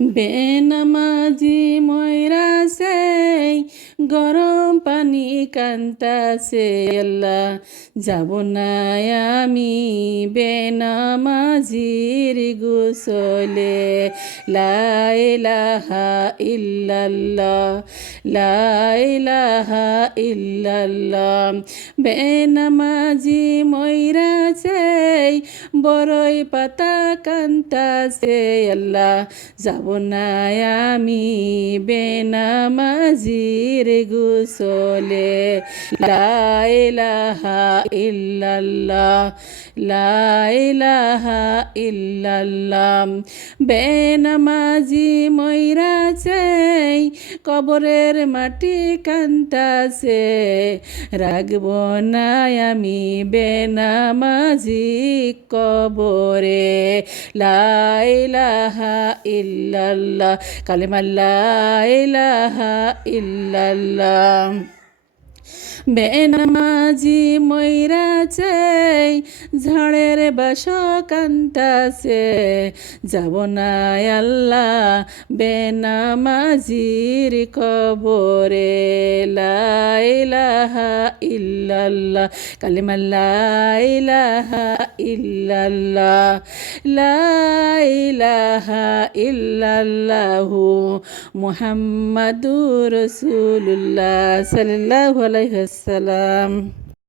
বেনামাজি ময়রাছে গরম পানি কান্তাছে, আল্লাহ যাব না আমি বেনামাজির গোসলে। লাইলাহা ইল্লাল্লাহ লাইলাহা ইল্লাল্লাহ, বেনামাজি ময়রাছে বড়ই পাতা কান্তাছে আল্লাহ, যাব না আমি বেনামাজির গোসলে। লাইলাহা ইল্লাল্লাহ লাইলাহা ইল্লাল্লাহ, বেনামাজি ময়রাছে কবরের মাটি কান্তাছে। রাখব না আমি বেনামাজি কবরে। লাইলাহা ইল্লাল্লাহ কালেমা লাইলাহা ইল্লাল্লাহ। বেনামাজি ময়রাছে ঝড়ের বাস কান্তাছে। যাব না আল্লাহ বেনামাজির কবরে। লাইলাহা ইল্লাল্লাহ কালিমা লাইলাহা ইল্লাল্লাহ লাইলাহা ইল্লাল্লাহু মুহাম্মাদুর রাসূলুল্লাহ সাল্লাল্লাহু আলাইহি ওয়াসাল্লাম